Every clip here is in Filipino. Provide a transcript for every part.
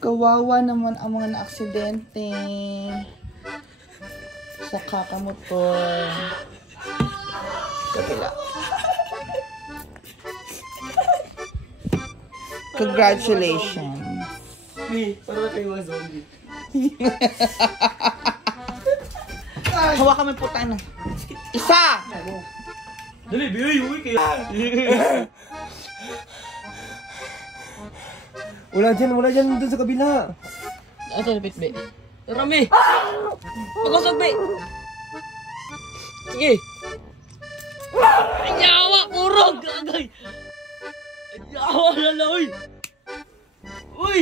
Kawawa naman ang mga na-aksidente sa kakamotor. Kabila. Congratulations. Parang kayo mga zombie. Hawakan mo po tayo na. Isa! Dali, uy kayo. Wala dyan dun sa kabila. Ito, lapit, be. Rami! Pagusog, be! Sige! Ayawa! Kurog! Gagay! Ayawa na na, uy! Uy!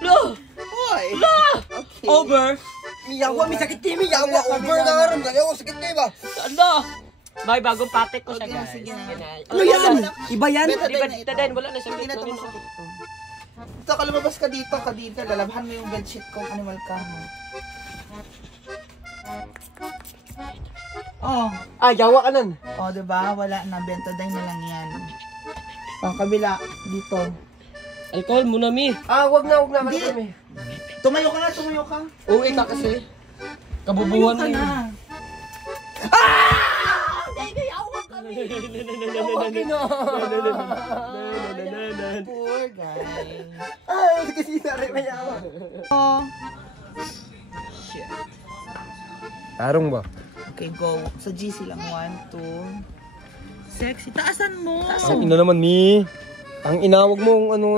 Lo! Boy! Lo! Okay. Over! Miyawa, may sakit kayo, miyawa. Over na nga rin. Miyawa, sakit kayo ba? Ano? May bagong patek ko siya, Okay, guys. sige na. Ano yan? Iba yan? Dito din, wala na siya. Hindi na ito masakit to. Ito, kalumabas ka dito, lalabhan mo yung bedsheet kung animal ka mo. Oh. Ah, yawa ka nun. Oh, diba? Wala na. Betadine na lang yan. Oh, kabila. Dito. Alcohol muna, mi. Ah, wag na. Hindi. Tumayo ka nga, tumayo ka. Uwi ka kasi. Kabubuhan Tumayo ka mo na. yun. Poor guy. Ah, kasi nari mayawa. Oh. Shit. Tarong ba? Okay, go. Sa GC lang. 1, 2. Sexy. Taasan mo. Ang ina naman, Mi. Ang inawag mo ang ano.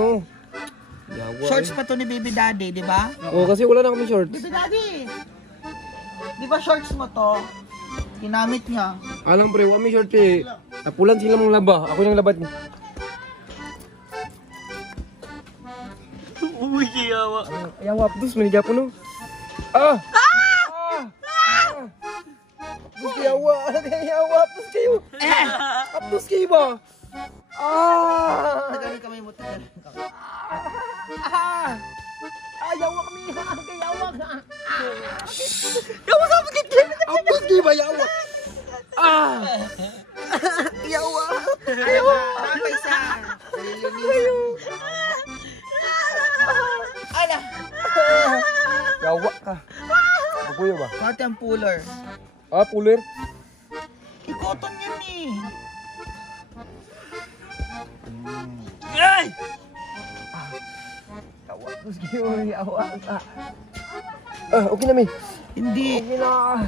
Yawa. Shorts pa to ni Baby Daddy, di ba? Oo, kasi wala na kami shorts. Baby Daddy! Di ba shorts mo to? Ginamit niya. Alang pre, wala may shorts eh. Napulan sila mong laba. Ako yung labat. Uy, yawa. Yawa, ptus, manigya po no. Ah! Ptus kayo, yawa, ptus kayo. Ptus kayo ba? Tagalin kami mo, tagalin kami. Yawa kami, yawa ka. Yawa sa pagkit kayo. Ptus kayo ba, yawa? Yawa. Ayaw! Ano isa? Ala! Yawa ka. Bukuyo ba? Cotton puller. Ah, puller. Ikoton yan eh. Ay! Yawa, ptus kayo, yawa ka. Okay na, Mi. Hindi. Okay na.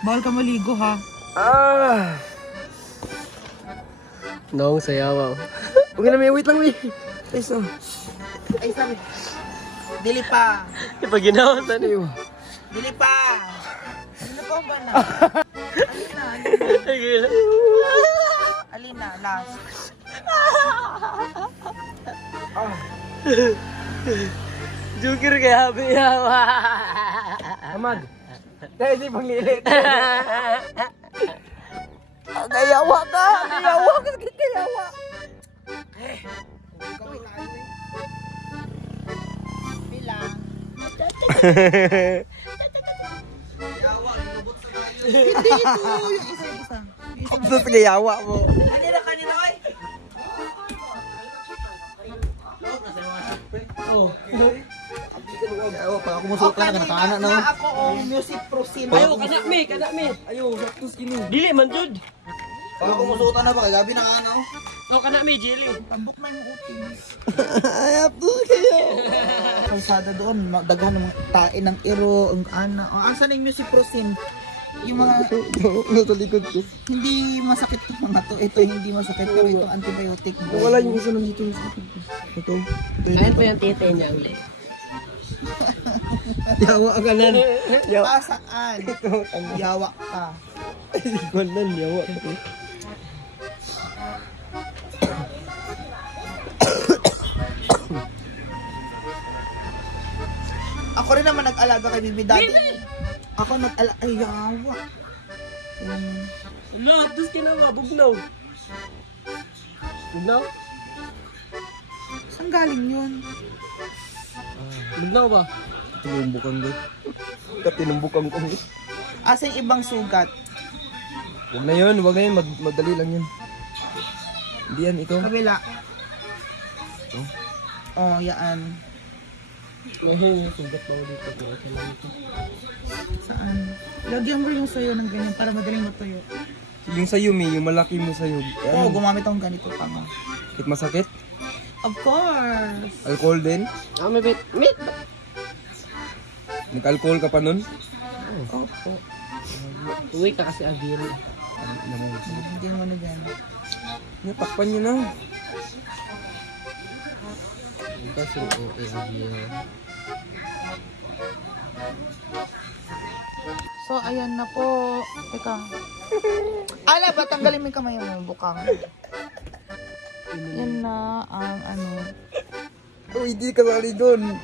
Bawal ka maligo ha. Noong sayawa. Okay na, Mi. Wait lang, Mi. Eso. Ay, sabi. Dili pa. Pag ginawa sa Iyo. Dili pa. Dili pa ba na? Alina, last. Joker kaya habi yawa. Amag. Dahil di panglilit. Gayawa ka. Gayawa ka. Gayawa. Kami tayo eh. Bilang. Yawa, lubot sa tayo. Hindi ito. Yung isa. Tapos gayawa mo. Kanina oy. Oh. Gayawa pa. Ako musuka na. Nakana na. Ako ang music prosim. Ayaw, kana mi. Ayaw, saptos kini. Dili man jud. Ako musuka na ba? Gabi na ano? Oh, kana mi jelly. Tambok na yung uting. Saptos kayo. Kalsada doon, daghan ng mga tae ng iro, ang ana. Asan yung music prosim? Yung mga Nasa likod ko. hindi masakit to mga to. Ito hindi masakit pero ito antibiotic. Wala yung isa nandito sa likod ko. Ito. Ayun pa yung tete niya ulit. Yawa ka nan. Yawa. Saan? Yawa ka. Ikaw nan, yawa. Ako rin naman nag-alaga kay Bibi Daddy. Ako nag-alaga. Ay, yawa. Hello, dus kinawa, bugnaw. Bugnaw? Saan galing yun? Bugnaw ba? Tinumbukan ko. Tinumbukan ko. Asa yung ibang sugat? Huwag na yun. Madali lang yun. Hindi yan, ito. Kabila. Ito. Oh, yan. May sugat pa ako dito. Pero sa lang ito. Saan? Lagyan mo rin yung sayo ng ganyan para madaling matuyo. Yung sayo, Mi, yung malaki mo sayo. Oo, gumamit akong ganito pa nga. Kahit masakit? Of course! Alcohol din? Ah, may bit. Meat! Nag-alcohol ka pa nun? Opo. Uwi ka kasi avil. Hindi mo na dyan. Takpan nyo na. Kasi avil. So, ayan na po. Teka. Ala ba? Tanggalin mo yung kamay mo. Bukang. Yan na ang ano. Oh, hindi ka sali doon.